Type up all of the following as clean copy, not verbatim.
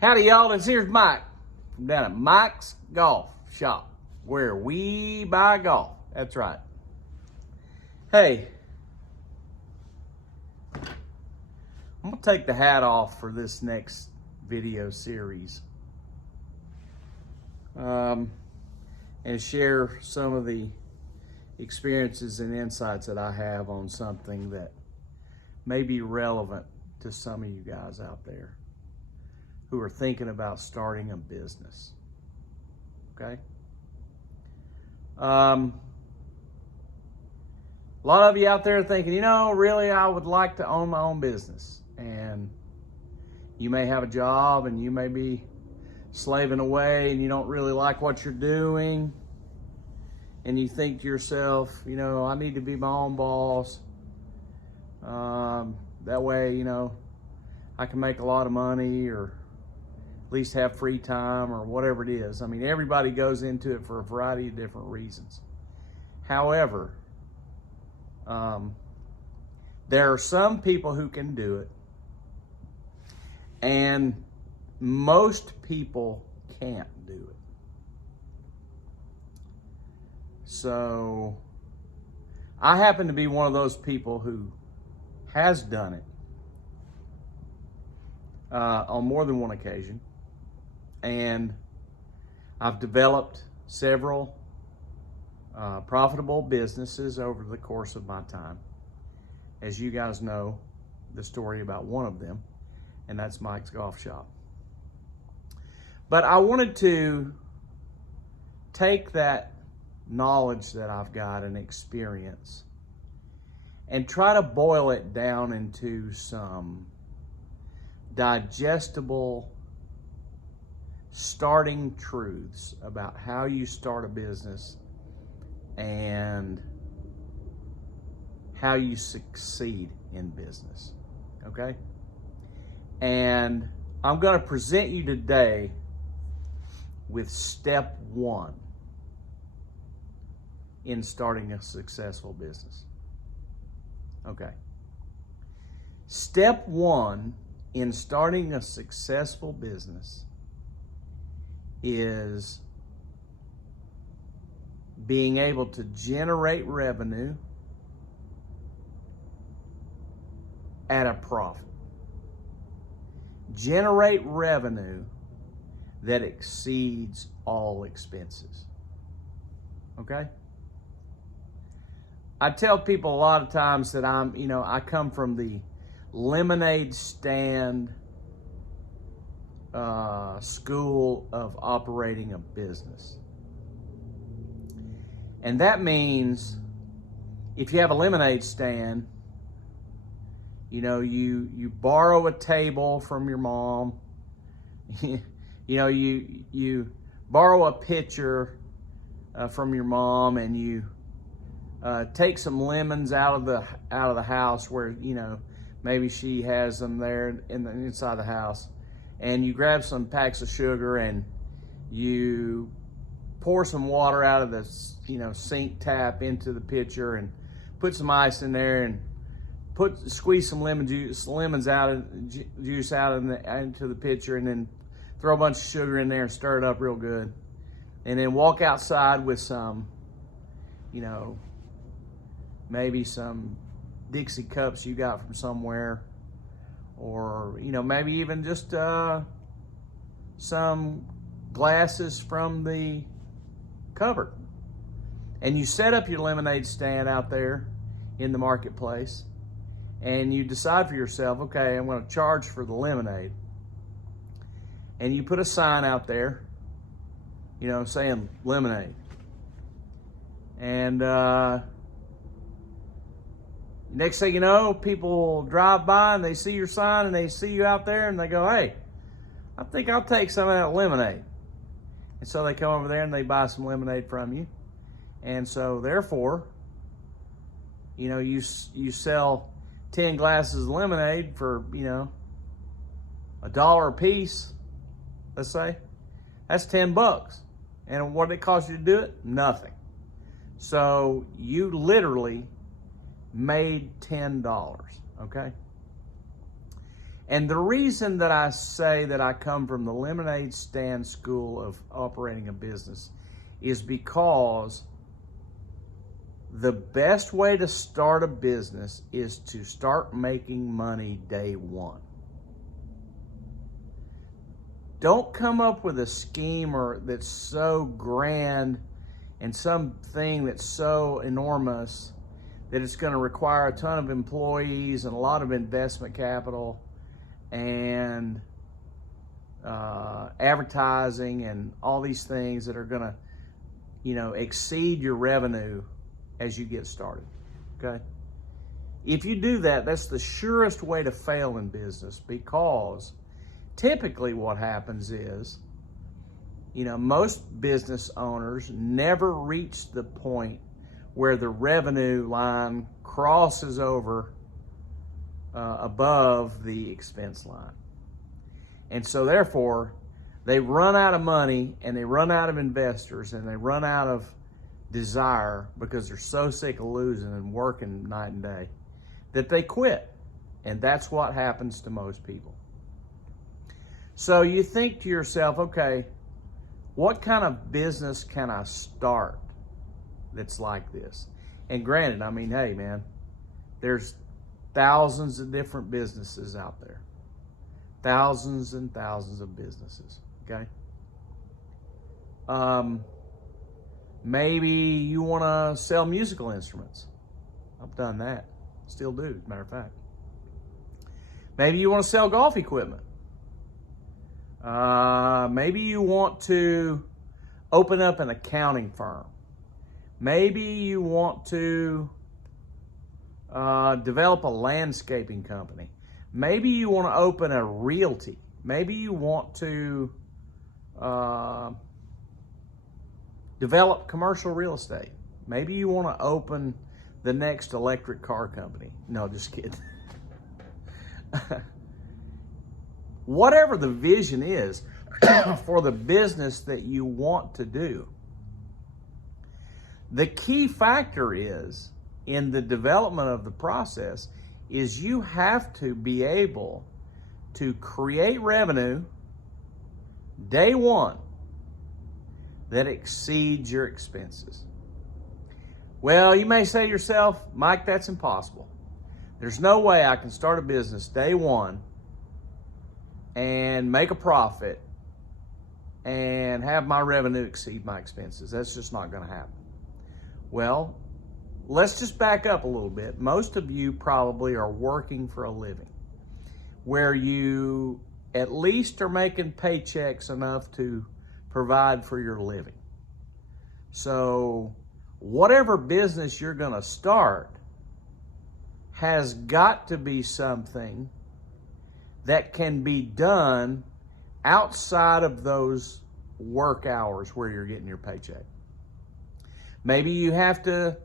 Howdy, y'all. This here's Mike from down at Mike's Golf Shop, where we buy golf. That's right. Hey, I'm gonna take the hat off for this next video series and share some of the experiences and insights that I have on something that may be relevant to some of you guys out there who are thinking about starting a business. Okay? A lot of you out there thinking, really, I would like to own my own business. And you may have a job and you may be slaving away and you don't really like what you're doing. And you think to yourself, I need to be my own boss. That way, I can make a lot of money or at least have free time or whatever it is. I mean, everybody goes into it for a variety of different reasons. However, there are some people who can do it, and most people can't do it. So I happen to be one of those people who has done it on more than one occasion. And I've developed several profitable businesses over the course of my time. As you guys know, the story about one of them, and that's Mike's Golf Shop. But I wanted to take that knowledge that I've got and experience and try to boil it down into some digestible starting truths about how you start a business and how you succeed in business. Okay? And I'm going to present you today with step one in starting a successful business. Okay. Step one in starting a successful business is being able to generate revenue at a profit. Generate revenue that exceeds all expenses. Okay? I tell people a lot of times that I come from the lemonade stand school of operating a business. And that means if you have a lemonade stand, you borrow a table from your mom. You borrow a pitcher from your mom, and you take some lemons out of the house where maybe she has them there in the inside the house, and you grab some packs of sugar and you pour some water out of the sink tap into the pitcher and put some ice in there and squeeze some lemons out juice out into the pitcher, and then throw a bunch of sugar in there and stir it up real good, and then walk outside with some maybe some Dixie cups you got from somewhere, or maybe even just some glasses from the cupboard, and you set up your lemonade stand out there in the marketplace, and you decide for yourself, okay, I'm going to charge for the lemonade, and you put a sign out there saying lemonade, and next thing you know, people drive by and they see your sign and they see you out there and they go, hey, I think I'll take some of that lemonade. And so they come over there and they buy some lemonade from you. And so therefore, you sell 10 glasses of lemonade for, $1 a piece, let's say. That's $10. And what did it cost you to do it? Nothing. So you literally made $10, okay? And the reason that I say that I come from the lemonade stand school of operating a business is because the best way to start a business is to start making money day one. Don't come up with a scheme that's so grand and something that's so enormous that it's going to require a ton of employees and a lot of investment capital and advertising and all these things that are going to, exceed your revenue as you get started. Okay? If you do that, that's the surest way to fail in business, because typically what happens is, most business owners never reach the point where the revenue line crosses over above the expense line. And so therefore, they run out of money and they run out of investors and they run out of desire because they're so sick of losing and working night and day that they quit. And that's what happens to most people. So you think to yourself, okay, what kind of business can I start that's like this? And granted, hey man, there's thousands of different businesses out there. Thousands and thousands of businesses, okay? Maybe you want to sell musical instruments. I've done that. Still do, as a matter of fact. Maybe you want to sell golf equipment. Maybe you want to open up an accounting firm. Maybe you want to develop a landscaping company. Maybe you want to open a realty. Maybe you want to develop commercial real estate. Maybe you want to open the next electric car company. No, just kidding. Whatever the vision is for the business that you want to do, the key factor is in the development of the process is you have to be able to create revenue day one that exceeds your expenses. Well, you may say to yourself, Mike, that's impossible. There's no way I can start a business day one and make a profit and have my revenue exceed my expenses. That's just not going to happen. Well, let's just back up a little bit. Most of you probably are working for a living where you at least are making paychecks enough to provide for your living. So whatever business you're going to start has got to be something that can be done outside of those work hours where you're getting your paycheck. Maybe you have to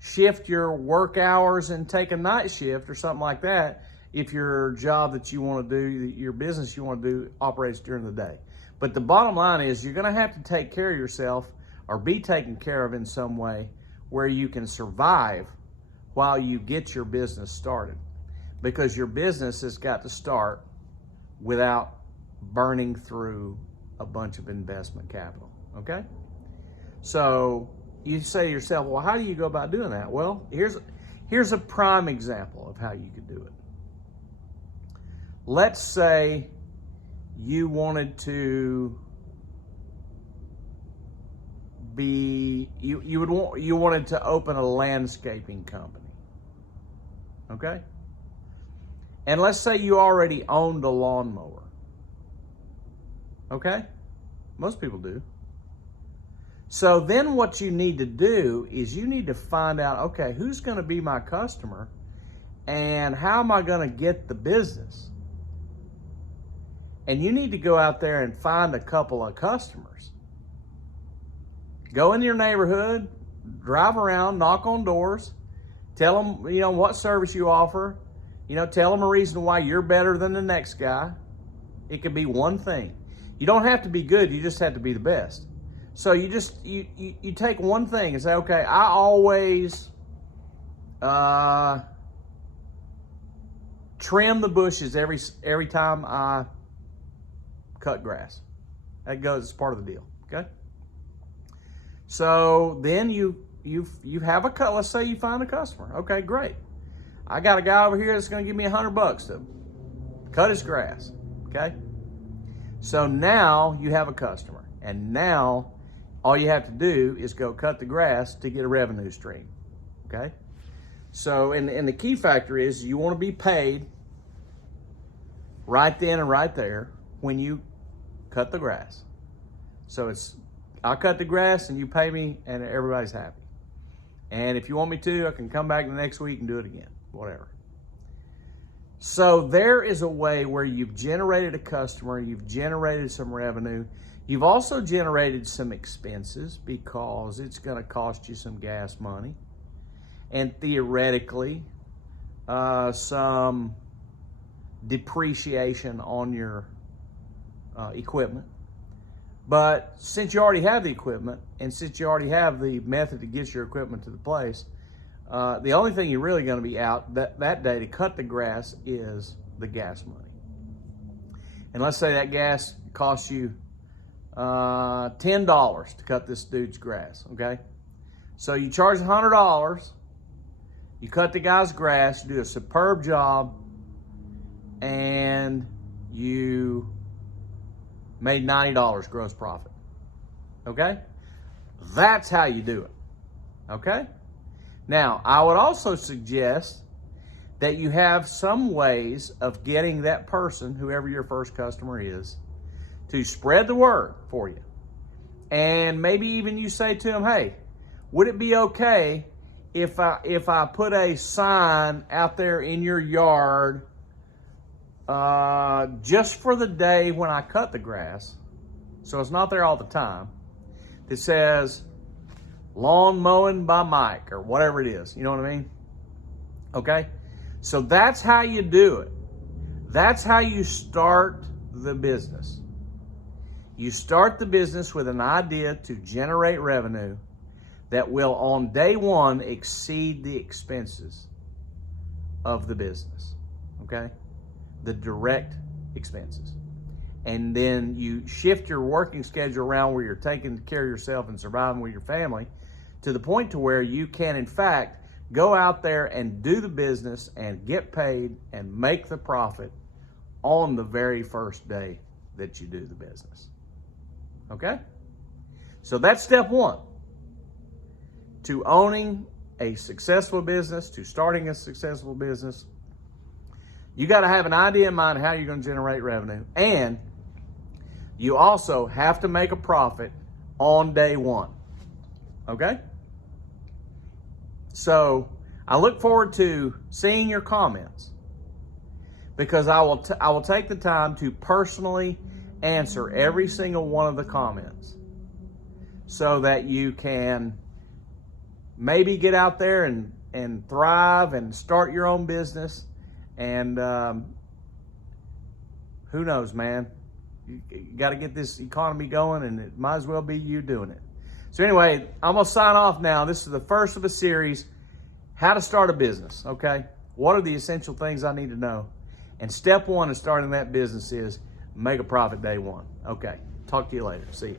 shift your work hours and take a night shift or something like that if your job that you want to do, your business you want to do, operates during the day. But the bottom line is you're going to have to take care of yourself or be taken care of in some way where you can survive while you get your business started. Because your business has got to start without burning through a bunch of investment capital, okay? So you say to yourself, well, how do you go about doing that? Well, here's a prime example of how you could do it. Let's say you wanted to you wanted to open a landscaping company, okay? And let's say you already owned a lawnmower, okay? Most people do. So then what you need to do is you need to find out, okay, who's going to be my customer and how am I going to get the business? And you need to go out there and find a couple of customers. Go in your neighborhood, drive around, knock on doors, tell them, what service you offer. Tell them a reason why you're better than the next guy. It could be one thing. You don't have to be good, you just have to be the best. So you take one thing and say, okay, I always trim the bushes every time I cut grass. That goes as part of the deal, okay? So then you have a cut. Let's say you find a customer. Okay, great. I got a guy over here that's going to give me $100 to cut his grass, okay? So now you have a customer, and now all you have to do is go cut the grass to get a revenue stream, okay? So, and the key factor is you want to be paid right then and right there when you cut the grass. So I cut the grass and you pay me and everybody's happy. And if you want me to, I can come back the next week and do it again, whatever. So there is a way where you've generated a customer, you've generated some revenue, you've also generated some expenses because it's going to cost you some gas money and theoretically some depreciation on your equipment. But since you already have the equipment and since you already have the method to get your equipment to the place, the only thing you're really going to be out that day to cut the grass is the gas money. And let's say that gas costs you $10 to cut this dude's grass, okay? So you charge $100, you cut the guy's grass, you do a superb job, and you made $90 gross profit, okay? That's how you do it, okay? Now, I would also suggest that you have some ways of getting that person, whoever your first customer is, to spread the word for you. And maybe even you say to them, hey, would it be okay if I put a sign out there in your yard just for the day when I cut the grass, so it's not there all the time, that says lawn mowing by Mike or whatever it is, you know what I mean? Okay? So that's how you do it. That's how you start the business. You start the business with an idea to generate revenue that will on day one exceed the expenses of the business, okay? The direct expenses. And then you shift your working schedule around where you're taking care of yourself and surviving with your family to the point to where you can, in fact, go out there and do the business and get paid and make the profit on the very first day that you do the business. Okay? So that's step one. To owning a successful business, to starting a successful business, you got to have an idea in mind how you're going to generate revenue. And you also have to make a profit on day one. Okay? So I look forward to seeing your comments because I will take the time to personally answer every single one of the comments so that you can maybe get out there and thrive and start your own business. And who knows, man? You got to get this economy going, and it might as well be you doing it. So anyway, I'm going to sign off now. This is the first of a series, how to start a business, okay? What are the essential things I need to know? And step one in starting that business is make a profit day one. Okay, talk to you later. See you.